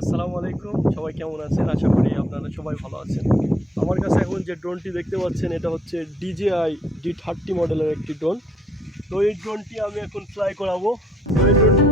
আসসালামু আলাইকুম। সবাই কেমন আছেন? আশা করি আপনারা সবাই ভালো আছেন। আমার কাছে এখন যে ড্রোনটি দেখতে পাচ্ছেন, এটা হচ্ছে ডিজেআই ডি থার্টি মডেলের একটি ড্রোন তো এই ড্রোনটি আমি এখন ফ্লাই করাবো। তো এই ড্রোনটি